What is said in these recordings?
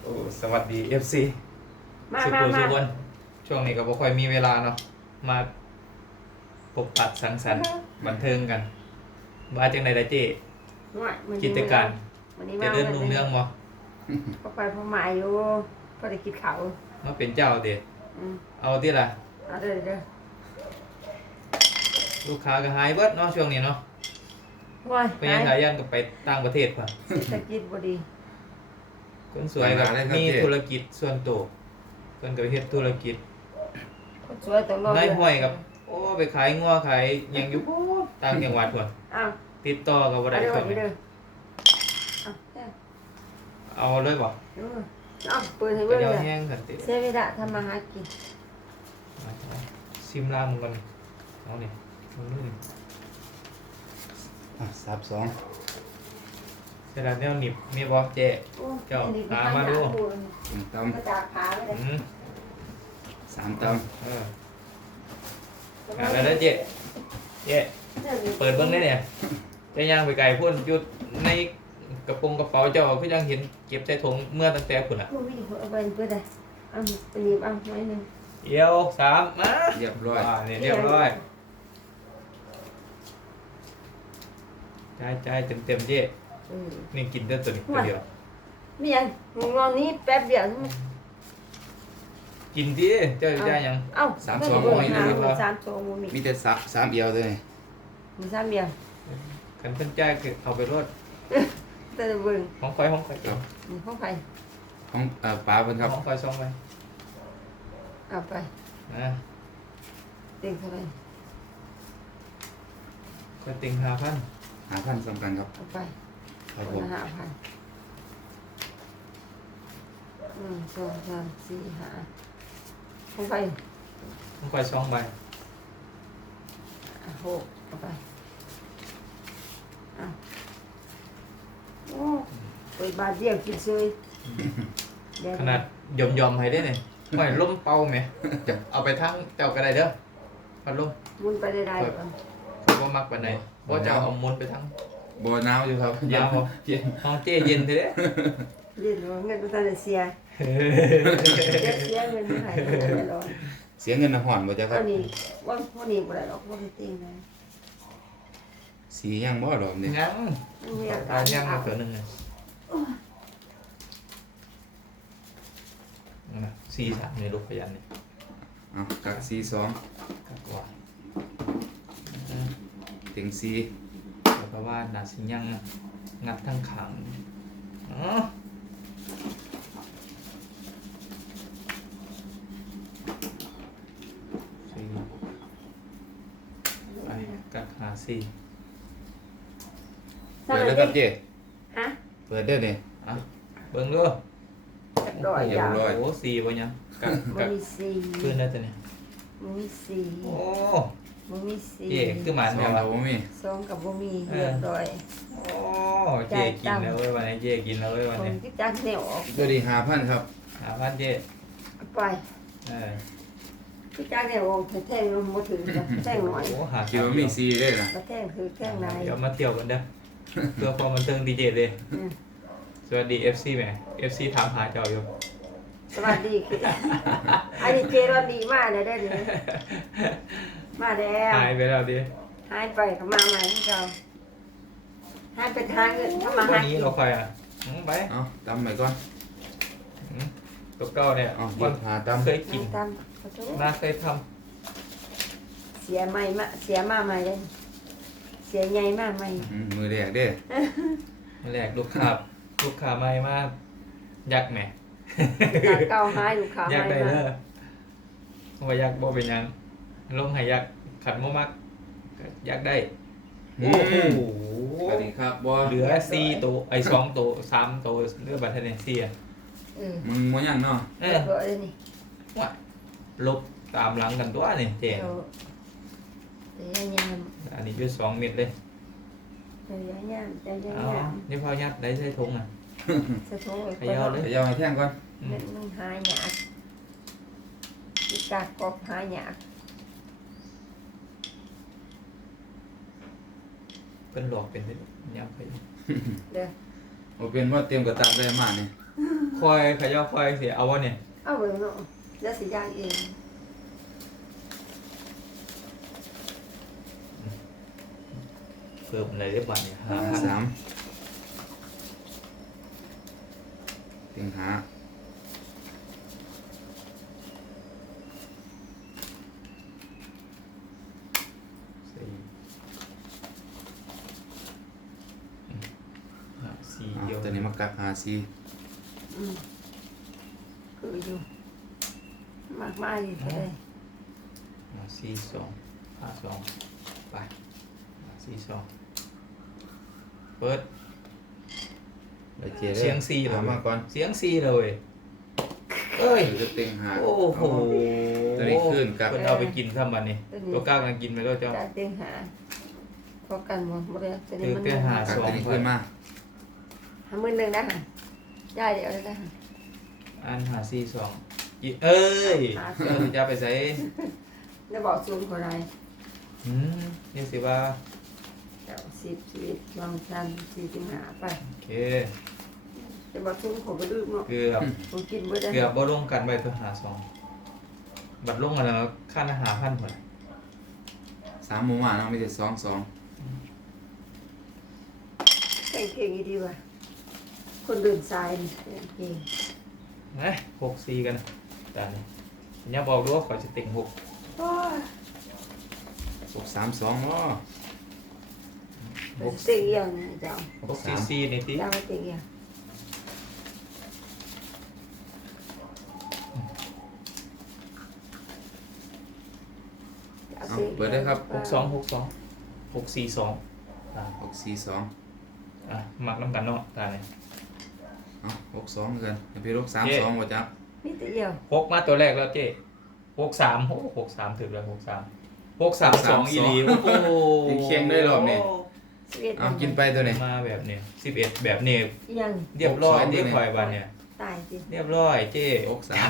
โอ้สวัสดี FC มาสุมาขุมาสุคน ช่วงนี้ก็บ่ค่อยมีเวลาเนาะมาพบปะสังสรรค์บันเทิงกันว่าจังไดล่ะเจ้หน่อยมันกิจการวันนี้จะมาเดินรุ่งเรื่องบ่ก็ไปพอมาอยู่ก็ได้กินเขาวมาเป็นเจ้าเด้อืมเอาติล่ะเอาเด้อเด้อลูกค้าก็หายเบิดเนาะช่วงนี้เนาะว้ายไปยังสายันก็ไปต่างประเทศพุ่นเศรษฐกิจบ่ดีคนสวยก็มีธุรกิจส่วนตัวเพิ่นก็ไปเฮ็ดธุรกิจคนสวยต้องรอนายห้อยกับโอ้ไปขายงัวขายหยังอยู่โอ้ต่างจังหวัดพุ่นอ้าวติดต่อก็บ่ได้เอาเพิ่นเด้อเอาเด้อเอาเลยบ่เอาเปิดให้ก็เบิ่งยอเลยแห้งกันติเสียเวลาทำมาหากินซิมล่ามึงก่อนเอาเนี่ยมึงนี่ 32 เสร็จแล้วเนี่ยหนีบมีบอสเจ๊โอ้เจ้าอันนี้หามาดู 1 มาจากขาไม่ได้อืม 3ตำเออหาแล้วเจ๊เจ๊เปิดเบิ้งได้เนี่ยจะย่างไปไกลพุ่นหยุดในกระโปรงกระเป๋าเจ้าพี่ยังเห็นเก็บใส่ถุงเมื่อตั้งแต่พุ่นอ่ะโอ้ยเอาไปเปิดได้เอาไปหนีบเอาไว้หนึงเอียวสามมาเรียบร้อยเนี่ยเรียบร้อยใจเต็มเจ๊อืมนี่กินได้ตัวนี้ตัวเดียวนี่ยังงอนนี้แป๊บเดียวกินดิเจ้าได้ยังเอ้า 32 โมโมยยนะนะมี32โมมีมีแต่3เอียวเลยมี3เดียวขันเพิ่นจ่ายคือเอาไปรถแต่เบิ่งห้องไฟห้องไฟครับมีของไผของปลาเพิ่นครับห้องไฟซ่อมไปเอาไปนะเต็งเท่าไหร่ก็ติง5,000 5,000สำคัญครับเอาไปครับคผนมละ5,000 1 2 3 4 5ของไผห้องไฟซ่อมไป 6เอาไปเอาโอ้ไปบาทเดียวกินซุยเดี๋ยวขนาดยอมให้ได้เนี่ยไม่ล้มเป่าไหมจะเอาไปทั้งเจ้าก็ได้เด้อพัดลมมุนไปได้ๆก่อนเขาบ่มักปานใดบ่จะเอามุนไปทั้งบ่หนาวอยู่ครับเย็นบ่เย็นห้องเจ้เย็นเด้อเรียนว่าเงินบ่ทันได้เสียเสียเงินไม่ให้ไม่ร้อนเสียเงินน้ำหอนบ่จ้ะครัอับนนี้วันนี้บ่ได้หรอกบ่ได้ติงเลยสียังบ่ดอกนี่ยังมันมีอาตากาย รยังอามาบตัวหนึงน่ะ4-3นี่ลูกพยันนี่เอากัก42 กักว่าเต็ง4 แล้วก็ว่าน่าสิยังงัดทั้งขังอ๋อสี่ไปกักหาสี่เปิดแล้วครับเจ๊ฮะเปิดเด้อนี่อ่ะเบิ่งดูจักดอยเรียยาบร้อยโอ้สี่บ่ยังกักบ่กักมีสีขึ้นแล้วตัวนี้บ่มีสีโอ้บ่มีสีเจ๊คือหมานสแมองวก็อ่ะบ่มีสองกับบ่มีเรียบร้อยโอ้เจ๊กินแล้วเว้ยวันนี้เจ๊กินแล้วเว้ยวันคนนี้ที่จักแนวออกตัวนี้5,000ครับพันเจ๊เอาไปเออที่จักแนวออกแท่งมันบ่ถึงกับแท่งน้อยโอ้หาคิดว่ามีสีเลยนะก็แท่งคือแท่งในเดี๋ยวมาเที่ยวกันเด้อเพื่อความบันเทิงดีเจเลยอืมสวัสดี FC แหม FC ถามหาเจ้าอยู่สวัสดีคืออันนี้เจรอนดีมากเลยได้อนี่มาแล้วหายไปแล้วดิหายไปก็มาใหม่ให้เราหายไปทางเงินถ้ามาวัหานนี้กินเราคอยอ่ะไปเอาตำไปก่อนตัวเก้าเนี่ยเอาหยิวันบหาตำเคยกินตามขอโทษน่าเคยทเสียใหม่มาเสียมาใหม่เลยเสียใหญ่มากใหม่มือแรกเด้อำแรกลูกค้าใหม่มากยักษ์แหมจากเก่าหายลูกค้ายักใหษ์ม่ได้มาเด้อเพราะว่ายักษ์บ่เป็นหยังลงให้ยักษ์ขัดโมมักก็ยักษ์ได้โอ้โหสวัสดีครับบอเหลือ4ตัวไอ้2ตัว3ตัวเหลือบัตรเทนเนสซี่อ่ะมันมัวยังเนาะเอเอออเลยนี่ว่าลบตามหลังกันตัวนี่เจ๋งเดี๋ยวยามอันนี้อยู่2 เม็ดเลยเดี๋ยวยามเดี๋ยวยเอาามนี่พอยัดได้ใส่ถุงอ่ะสะโพกขยาวเลยเดี๋ยวเอาให้แท่งก่อนมันหายหยาดอีกากอบหายหยาดเป็นหลอกเป็นได้ยับไปเด้อโอเป็นว่าเตรียมกระตับได้มากนี่คอยเขย่าคอยเสียเอาวะเนี่ยเอาไปเนาะแล้วสิย่างเองเพิ่มอะไรได้บ้างเนี่ย5,000 3ติงหาสี่เอาเดียวตัวนี้มากักหาซีคืออยู่มากมายอยู่แค่สี่สอง5 2ไปสี่สองเปิดไปเจด้อเสียงสี่เลหายมาก่อนเสียงสี่เลยเอ้ยหรือจะติงหาโอ้โหตัวนี้ขึ้นกับเพิ่นเอาไปกินซ้ำวันนี้ตัวก้าวกำลังกินไปแล้วเจ้าจ่ายเต็งหาพอกันหมดบ่ได้ตัวนี้มันเต็งหากักตัวนี้ขึ้นมา 50,000นะฮะย่ายเดียวเลยนะอันหาสี่สองเอ้ยเจ้าจะไปใส่แล้วบอกซูมคนไรนี่สิว่าเดี๋ยว10 11 12 13 14 15ไปโอเคจะบอกซูมขอไปดูเนาะเกือบผมกินบ่ได้เกือบบ่ลงกันไปตัวหาสองบัดลงมาแล้วค่าอาหารพันหมด 3 หมู่หมาเนาะมีแต่2 เก่งๆดีว่ะคนเดินสายนี่เก่งนะ6-4กันจานนี้อย่าบอกด้วยว่าขอจะเต็ง6 โอ้ย 2 6 3 2เนาะเต็งเอียงนะเจ้า 6-4นี่ติเจ้าไม่เต็งเอียงเอาเอาต็งเปิดได้ครับ 6-2 6 4 2 อ่ะมักน้ำกันเนาะตาเนี่ยเอา6 2กันให้พี่ลูก3 2บ่จ๊ะมีแต่เอียว 6มาตัวแรกแล้วเจ๊6-3โอ้6-3ถึงแล้ว6-3 6-3 2อีหลีโอ้โหยังเคียงได้รอบนี้ 11 เอากินไปตัวนี้มาแบบนี้11แบบนี้เอียงเรียบร้อย 6-2 เรียบร้อยบันเนี่ยตายสิเรียบร้อยเจ๊ 6 3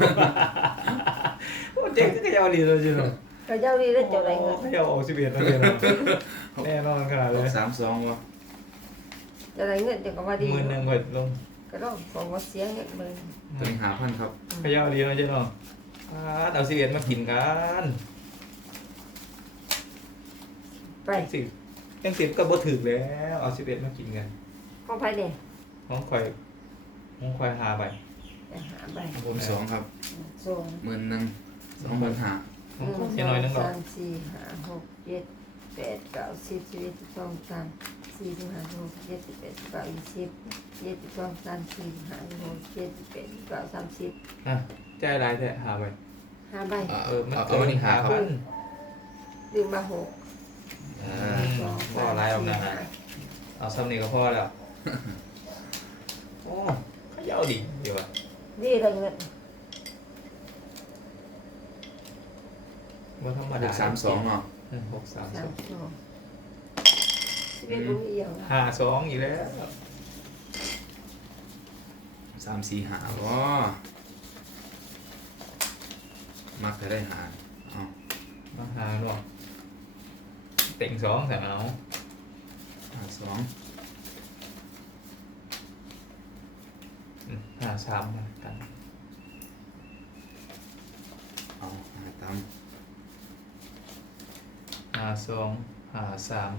โอ้เจ๊ก็จะเอาดีเลยจริงก็เจ้าดีแล้วเจ้าไรเงินเขาจะเอา11แล้วเจ๊เนาะแน่นอนขนาดเลย 6 3 2บ่เจ้าไรเงินเจ้าก็ว่าดี 10,000ก่อนลงก็ต้องบอกว่าเสียเงินเลยตัวนี้5,000ครับเขาจะเอาดีนะเจ๊เนาะเอา11มากินกันไป 10ก็บ่ถึกแล้วเอา11มากินกันของไผ่เนี่ยของข่อยหาไปไปหาใบผม2ครับส่ง 11,000 2,500 ของข่อยแค่น้อยนึงหรอก 3 4 5 6 7 8 9 10 11 12 13 14 15 16 17 18 19 20 21 22 23 24 25 26 27 28 29 30 อ่ะใจร้ายแท้หาไปห้าใบมันเอาเกิอันนนี้หาครับ 5,000 ดึงมาหกพอไล่ออกนะเอาซ้ำนี่ก็พอแล้ว โอ้เขาเยาดิเดี๋ยวอะดีเลยเงินว่าธรรมดา 632เนาะ 6-3 สาม 2 สองสิบเอ็ดบุญเอียวนะ 5-2อีกแล้ว 3 4 5บ่มักจะได้หาเอามาหาหน่อยเต็ง2แต่เอา 2 5-3มากันเอาหาตาม 5-2 5-3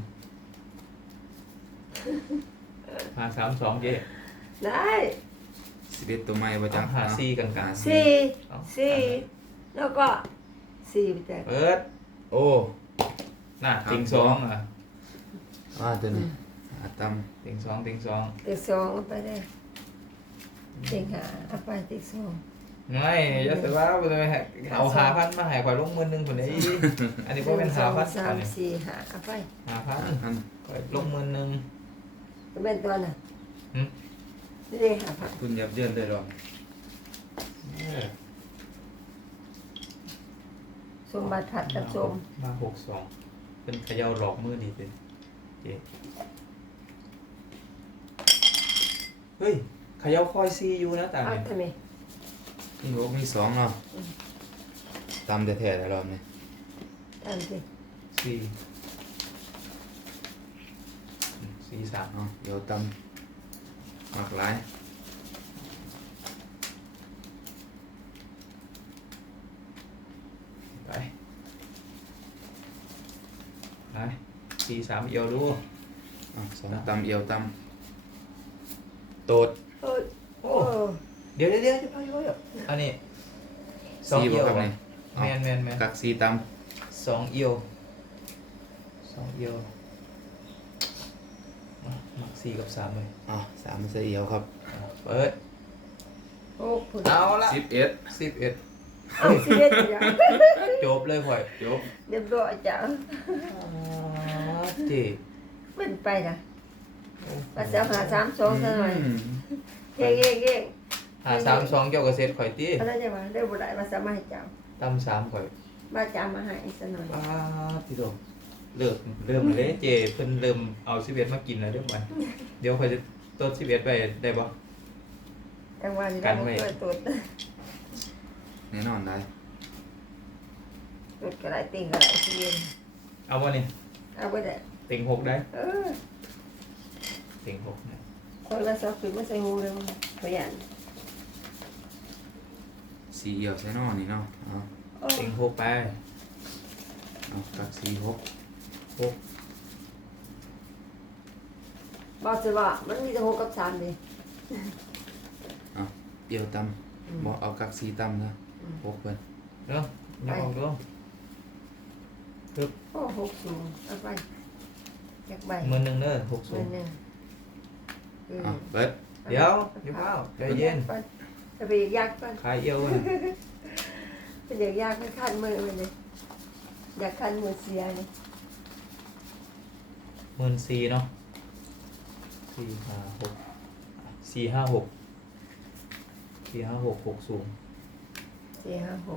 5-3-2เจ๊ได้ 11ตัวใหม่บ่จ๊ะเอาหาซี่กันกันสี่สี่แล้วก็สี่ไปแต่เปิดโอ้น่ะเต็ง2อ่ะตัวนี้หาตามเต็ง2 เด็กสองเอาไปได้เด็กหาเอาไปเด็กสองไม่อย่าแต่ว่าเอา5,000มาให้ข่อยลง10,000คนนี้อันนี้บ่เป็นสอง 5,000 สาอัมนนี้สี่หาเอาไป 5,000 5,000 ข่อยลง10,000 ก็เป็นตัวน่ะหืมนี่ได้หาผักทุนยับเยินเลยหรอสมบัติผัดกับสมมา6-2เป็นเขย่าหลอกมือดีเป็นเจ๊เฮ้ยเขย่าคอยซีอยู่นะตาเอาเนี่ยทำไมมี6มี2เนาะตามแท้ๆได้รอบนี้ทำสิสี่4-3 เอาเดี๋ยวตามมักหลายสี่สามเอียวดูอ่ะสองตำเอียวตำโตดเอ้ยโอ้เดี๋ยวอันนี้สองสี่เอีบ่ยวครับนี่แมนแมนแมนกักสี่ตสองเอียวสองเอียวอ่ะหมักสี่กับสามเลยำอ่ะสามใส่เอียวครับอ่ะเปิดโอ้ผุดเอาละ 11 11 เอาสิเด็ดอย่างจบเลยพ่อยจบเรียบร้อยจ้ะจีมันไปนะภาษาหาสามสองซะหน่อยอืมเก่งเก่งเก่งหาสามสองเกี่ยวกับเซตข่อยตีอะไรจะมาได้บุได้ภาษามาให้เจ้าตั้มสามข่อยมาจามาให้ซะหน่อยป้าพี่โดมเริ่มเลยเจเพิ่นเริ่มเอา11มากินแล้วเด้อมันเดี๋ยวข่อยจะต้น11ไปได้บ่กลางวันกัเรานไว้ตัวตุดแน่นอนได้ตุดกระไรติ่งกระไรเสียนเอาบ่นี่เอาไปได้เต็ง6ได้เออเต็ง6นะคนละสองปีมาใส่หูเลยมันประหยัดสี่เอียวใส่นอนนี่เนาะเอาโอ้เต็ง6ไปเอากักสี่หกบอกสิว่ามันมีแต่หกกับสามดิเอียวตำบ่เอากักสี่ตำนะหกเพิ่นเด้ออย่าออกเด้อโอ้หกสูงเอาไปแยกใบมื้อหนึงเด้อเงิน 60 หนึ่งอ่ะเปิดเดี๋ยวอย่าเฝ้าใจเย็นจะไปยากก่อนขายเอียวนะเป็นเด็กยากไม่คันมือมันเลยอยากคันมือเสียเลย 14,000เนาะ4 5 6 4 5 6 4 5 6 6สูงสี่ห้าหก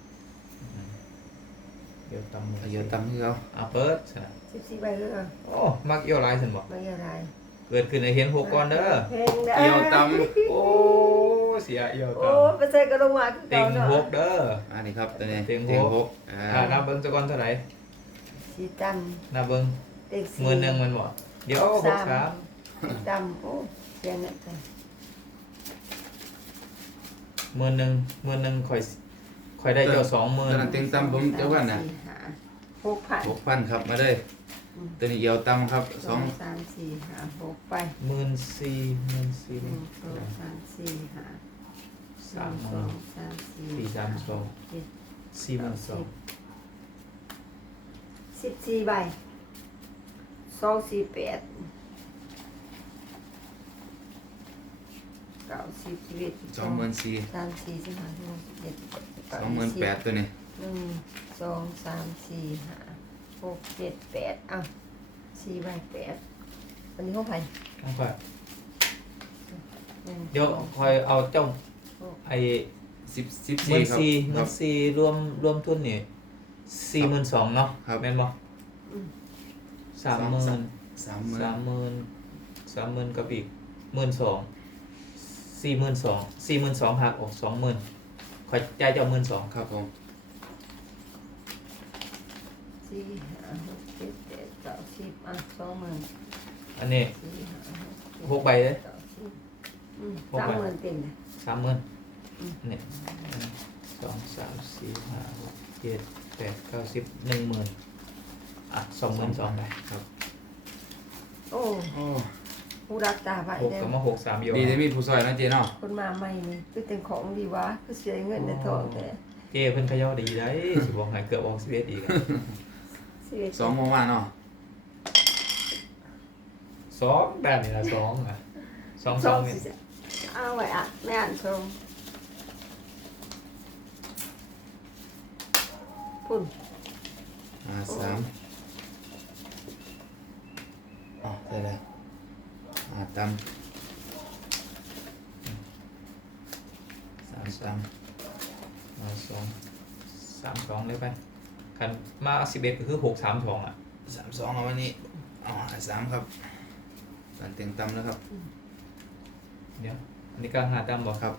เดี๋ยวตำมือเอาเอียวตำคือเอาเปิดซะ 14ใบเรื่องโอ้มักเอียวหลายซั่นบ่ไม่อะไรเกิดขึ้นให้เห็น6ก่อนเด้อเพลงได้เอียวตโอ้เสียเอียวโอ้ตำไปใส่กระดงมาคือเต็เก่าง เนาะ 6เด้อำอันนี้ครับตัวนี้เต็งหกหกอ่านับเบิ่งซะก่อนเท่าไหร่สีดนับเบิ่งำเต็งสีมื้อหนึงมันบ่เดี๋ยว63 สีดำโอ้เสียเงินไปมื้อหนึงข่อยได้เจ้า20,000 ตัวนั้นเต็งตำผมเจ้าวันน่ะสี่ห้า6,000 6,000ครับมาเลยตัวนี้เอียวตำครับสองสามสี่ห้าหกไป 14,000 หนึ่งสองสามสี่ห้าสองสามสี่ 4 3 2 เจ็ด 42,000 14ใบ248 90 11 24,000 3 4 5 6 7 28,000ตัวนี้ 1 2 3 4 5 6 7 8อ้าว4ใบ8วันนี้ของใครต้องค่อยหนึ่งเดี๋ยวค่อยเอาเจ้าหกไอ้ 14 14,000 ครับครับ 14,000รวมทุนนี่42,000เนาะครับแม่นบ่อืม 30,000 30,000 30,000กับอีก12,000 42,000หักออก20,000ข่อยจ่ายเจ้า12,000 ครับผม 4 5 6 7 8 9 10อ่ะ20,000 อันนี้ 4 5 6 6ใบเลย 30,000เต็มเลย 30,000เนี่ย1 2 3 4 5 6 7 8 9 10 10,000อ่ะ22,000ไปครับโอ้โอ้ผู้รักตาไป 6 เด้กับอมา6 3อยู่ดีได้มีผู้ซอยนะเจ๊เนาะคนมาใหม่นี่คือเป็นของดีวะคือเสียเงินในทองแต่เจ้เพิ่นเขย่าดีได้สิบอกให้เกือบออก11อีกอะเสียสองโมงมาเนาะ 2แบบนี้ละ2อ่ะ2 2เนี่ยสิเอาไว้อ่ะแม่อ่านชมพุ่น 3อ๋อได้แล้วตำ3ตำเอา2 3 2เลยไปคันมา11ก็คือ6 3 2อ่ะ 32เอาวันนี้อ๋อ3ครับตันเต็งตำแล้วครับเดี๋ยวอันนี้ก็หาตามบ่ครับ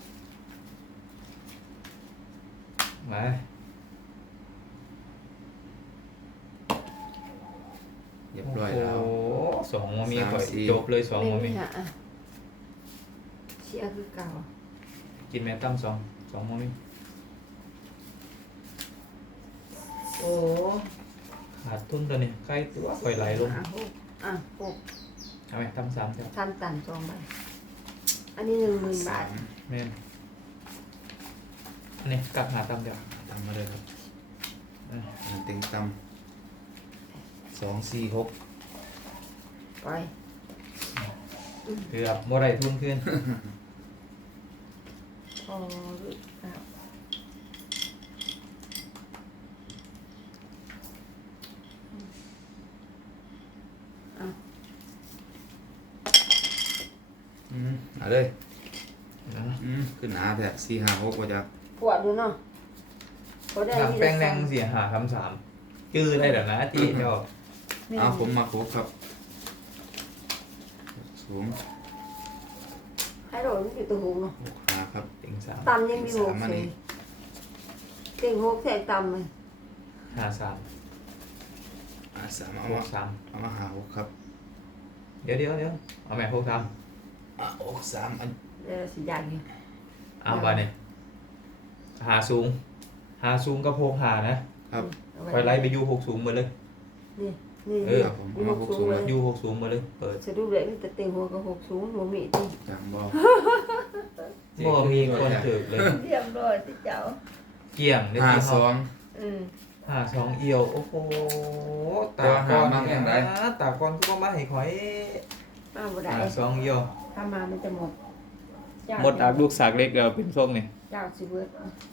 มาเรียบร้อยแล้วโอ้สองมามีสามข่อยสี่จบเลย2มามีหาเชียร์คือเก่ากินแม่ตั้ม2มามีโอ้ขขาดทุนตัวนี้ใกล้ตัวปล่อยไหลลงหกอ่ะหกเอาไหมทำสามเจ้าทำต่ำ2 ใบอันนี้10,000 บาทแม่นอันนี้กลับหาตามเดียวตำมาเลยครับอ่ะอันเต็งตำ246 ไปเกือบโมได้ทุนขึ้นพอหรือเปล่าเอาเลยนะขึ้นหนาแท้456ว่าจะปวดดูเนาะพอได้ทำแป้งแดงเสียหาทำสามจื้อได้เดี๋ยวนะจีเจ้าเอาผมมาครบครับสูงให้โดนมันอยู่ตัวหูเนาะ 6ขาครับติงสามต่ำยังมีหกอันเลนี้ยเต็งหกแทงต่ำเลยหาสาม 3เอาหมากสามเอามาหา6ครับเดี๋ยวเอาแม่หกสาม 6 3อันเดี๋ยวสิยันเนี่ยเอาไปเนี่ยหาสูงกับหกหานะครับเอาว้คอยไล่ไปยูหกสูงหมาเลยนี่นี่เออครับผมมีเอาหมาก 6 สูสูงงเลเลย ยยูหกสูงมาเลยเปิดสะดุ้งเลยมีแต่เต็งหัวกับหกสูงหัวมีที่จังบ่บ่มีคนเถิกเลยเรียบร้อยที่เจ้าเกี่ยงได้ที่ห้อง 52 อืมหาสองเอียวโอ้โหตาก้อนเนี่ยนะตาก้อนก็มาให้ข่อยมาบ่ได้หาสองเอียวถ้ามามันจะหมดเจ้าหมดอาบลูกสากเล็กเดียวเป็นส้มเนี่ยเจ้าสิเบิด